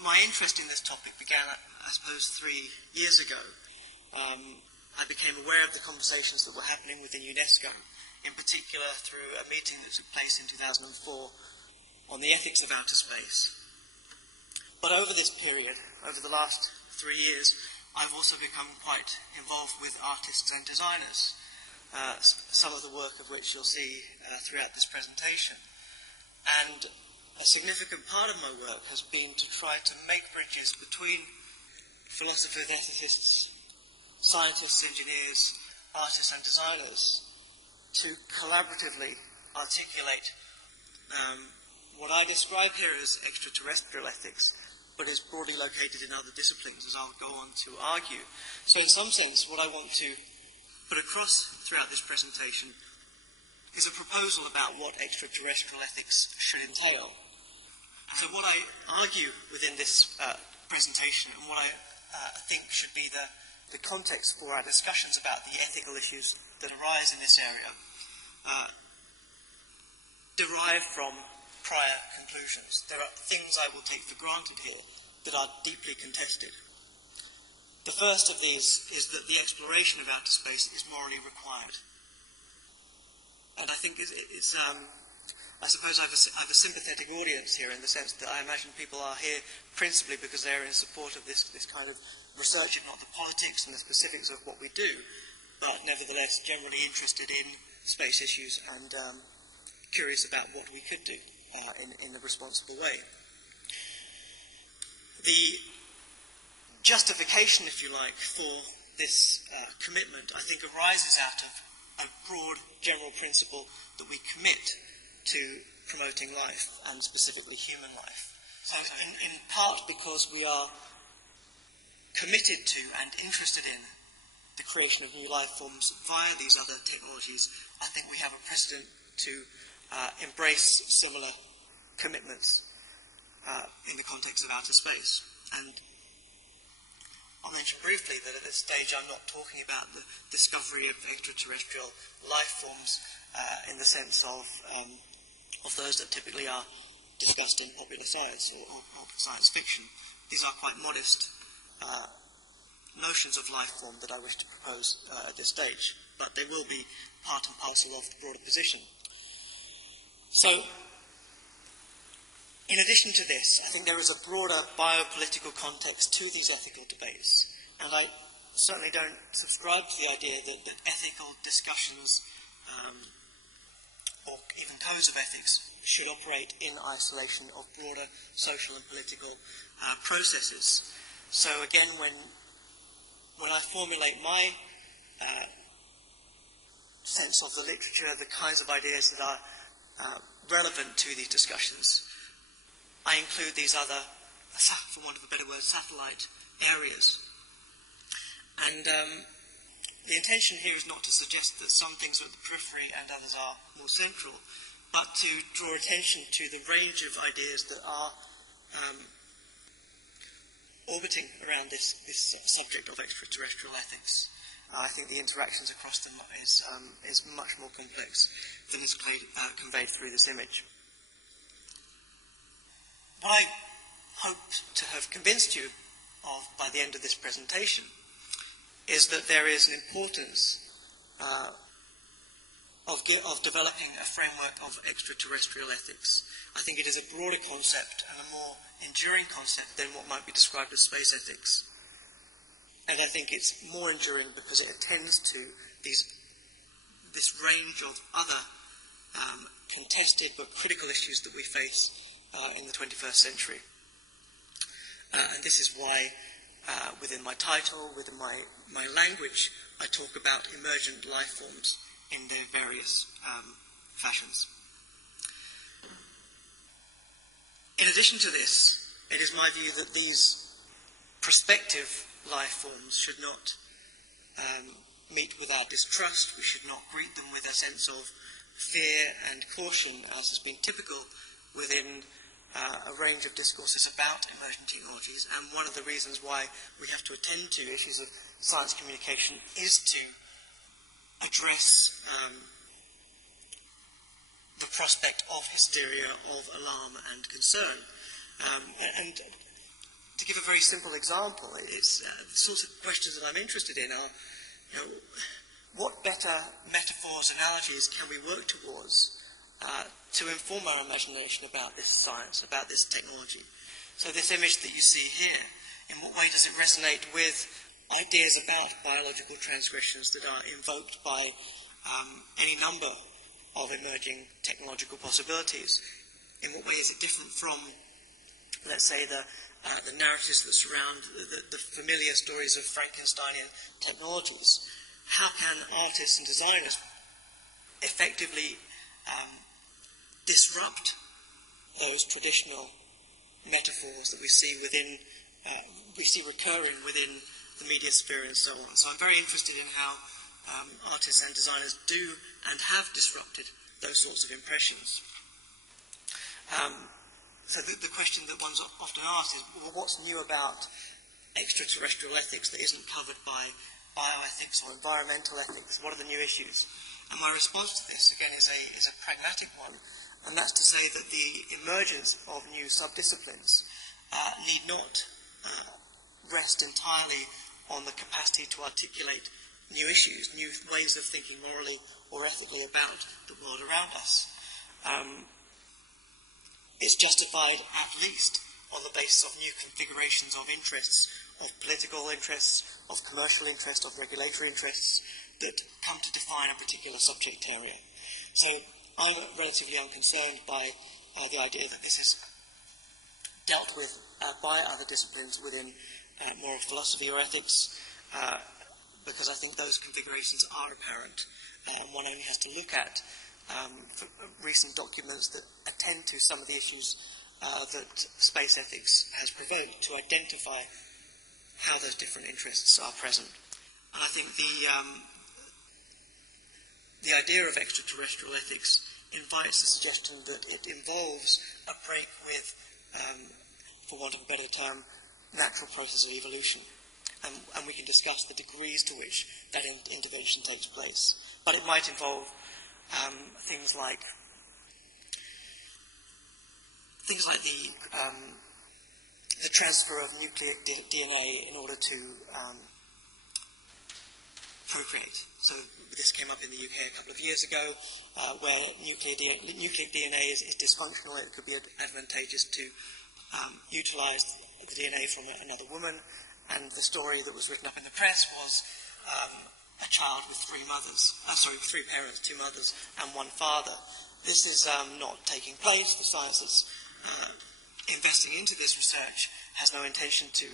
my interest in this topic began, I suppose, 3 years ago. I became aware of the conversations that were happening within UNESCO, in particular through a meeting that took place in 2004 on the ethics of outer space. But over this period, over the last 3 years, I've also become quite involved with artists and designers, some of the work of which you'll see throughout this presentation. And a significant part of my work has been to try to make bridges between philosophers, ethicists, scientists, engineers, artists and designers to collaboratively articulate what I describe here as extraterrestrial ethics, but is broadly located in other disciplines, as I'll go on to argue. So in some sense, what I want to put across throughout this presentation is a proposal about what extraterrestrial ethics should entail. So what I argue within this presentation, and what I think should be the context for our discussions about the ethical issues that arise in this area, derive from prior conclusions. There are things I will take for granted here that are deeply contested. The first of these is that the exploration of outer space is morally required. And I think I suppose I have a sympathetic audience here in the sense that I imagine people are here principally because they're in support of this kind of research and not the politics and the specifics of what we do, but nevertheless generally interested in space issues and curious about what we could do in a responsible way. The justification, if you like, for this commitment, I think, arises out of a broad general principle that we commit to promoting life, and specifically human life. So in part because we are committed to and interested in the creation of new life forms via these other technologies, I think we have a precedent to embrace similar commitments in the context of outer space. And I'll mention briefly that at this stage I'm not talking about the discovery of extraterrestrial life forms in the sense of those that typically are discussed in popular science or science fiction. These are quite modest notions of life form that I wish to propose at this stage, but they will be part and parcel of the broader position. So, in addition to this, I think there is a broader biopolitical context to these ethical debates, and I certainly don't subscribe to the idea that ethical discussions or even codes of ethics should operate in isolation of broader social and political processes. So again, when I formulate my sense of the literature, the kinds of ideas that are relevant to these discussions, I include these other, for want of a better word, satellite areas. And the intention here is not to suggest that some things are at the periphery and others are more central, but to draw attention to the range of ideas that are orbiting around this subject of extraterrestrial ethics. I think the interactions across them is much more complex than is conveyed through this image. What I hope to have convinced you of by the end of this presentation is that there is an importance of developing a framework of extraterrestrial ethics. I think it is a broader concept and a more enduring concept than what might be described as space ethics. And I think it's more enduring because it attends to this range of other contested but critical issues that we face in the 21st century. And this is why, within my title, within my language, I talk about emergent life forms in their various fashions. In addition to this, it is my view that these prospective life forms should not meet with our distrust. We should not greet them with a sense of fear and caution, as has been typical within a range of discourses about emerging technologies. And one of the reasons why we have to attend to issues of science communication is to address the prospect of hysteria, of alarm and concern. And To give a very simple example, it's the sorts of questions that I'm interested in are, what better metaphors, analogies can we work towards to inform our imagination about this science, about this technology? So this image that you see here, in what way does it resonate with ideas about biological transgressions that are invoked by any number of emerging technological possibilities? In what way is it different from, let's say, the narratives that surround the familiar stories of Frankensteinian technologies? How can artists and designers effectively disrupt those traditional metaphors that we see recurring within the media sphere and so on? So I'm very interested in how artists and designers do and have disrupted those sorts of impressions. So the question that one's often asked is, well, what's new about extraterrestrial ethics that isn't covered by bioethics or environmental ethics? What are the new issues? And my response to this, again, is a pragmatic one, and that's to say that the emergence of new subdisciplines need not rest entirely on the capacity to articulate new issues, new ways of thinking morally or ethically about the world around us. It's justified at least on the basis of new configurations of interests, of political interests, of commercial interests, of regulatory interests that come to define a particular subject area. So I'm relatively unconcerned by the idea that this is dealt with by other disciplines within moral philosophy or ethics, because I think those configurations are apparent. One only has to look at recent documents that attend to some of the issues that space ethics has provoked to identify how those different interests are present. And I think the idea of extraterrestrial ethics invites the suggestion that it involves a break with, for want of a better term, natural process of evolution. And we can discuss the degrees to which that intervention takes place. But it might involve things like the transfer of nucleic DNA in order to procreate. So this came up in the UK a couple of years ago, where nucleic DNA is dysfunctional. It could be advantageous to utilise the DNA from another woman. And the story that was written up in the press was a child with three parents, two mothers and one father. This is not taking place. The science that's investing into this research has no intention to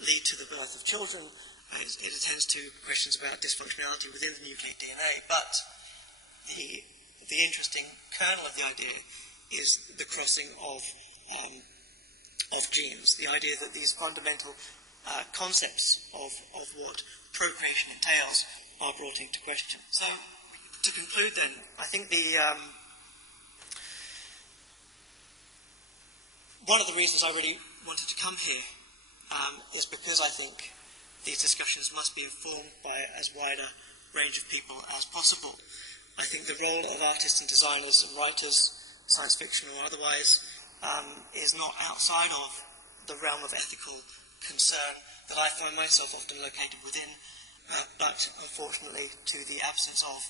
lead to the birth of children. It attends to questions about dysfunctionality within the nucleic DNA, but the interesting kernel of the idea is the crossing of genes, the idea that these fundamental concepts of what procreation entails are brought into question. So, to conclude then, I think one of the reasons I really wanted to come here is because I think these discussions must be informed by as wide a range of people as possible. I think the role of artists and designers and writers, science fiction or otherwise, is not outside of the realm of ethical concern that I find myself often located within, but unfortunately to the absence of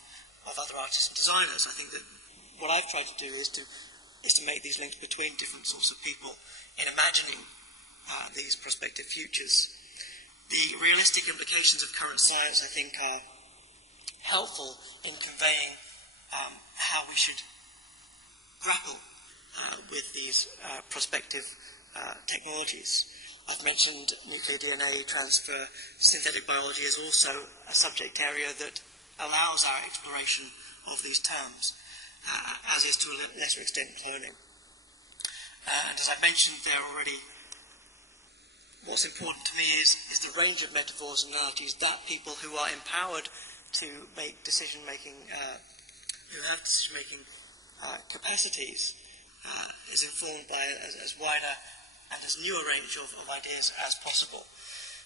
other artists and designers. I think that what I've tried to do is to make these links between different sorts of people in imagining these prospective futures. The realistic implications of current science, I think, are helpful in conveying how we should grapple with these prospective technologies. I've mentioned nuclear DNA transfer. Synthetic biology is also a subject area that allows our exploration of these terms, as is to a lesser extent cloning. And as I mentioned there already, what's important to me is the range of metaphors and analogies that people who are empowered to make decision-making, who have decision-making capacities, is informed by as wider and as new a range of ideas as possible.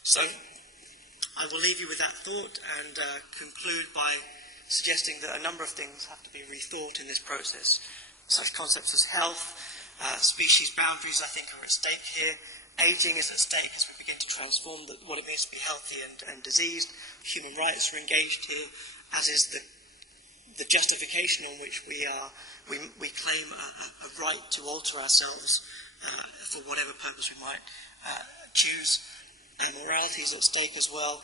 So I will leave you with that thought and conclude by suggesting that a number of things have to be rethought in this process. Such concepts as health, species boundaries, I think, are at stake here. Aging is at stake as we begin to transform what it means to be healthy and diseased. Human rights are engaged here, as is the justification on which we claim a right to alter ourselves for whatever purpose we might choose. And morality is at stake as well,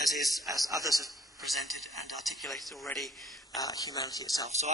as others have presented and articulated already, humanity itself. So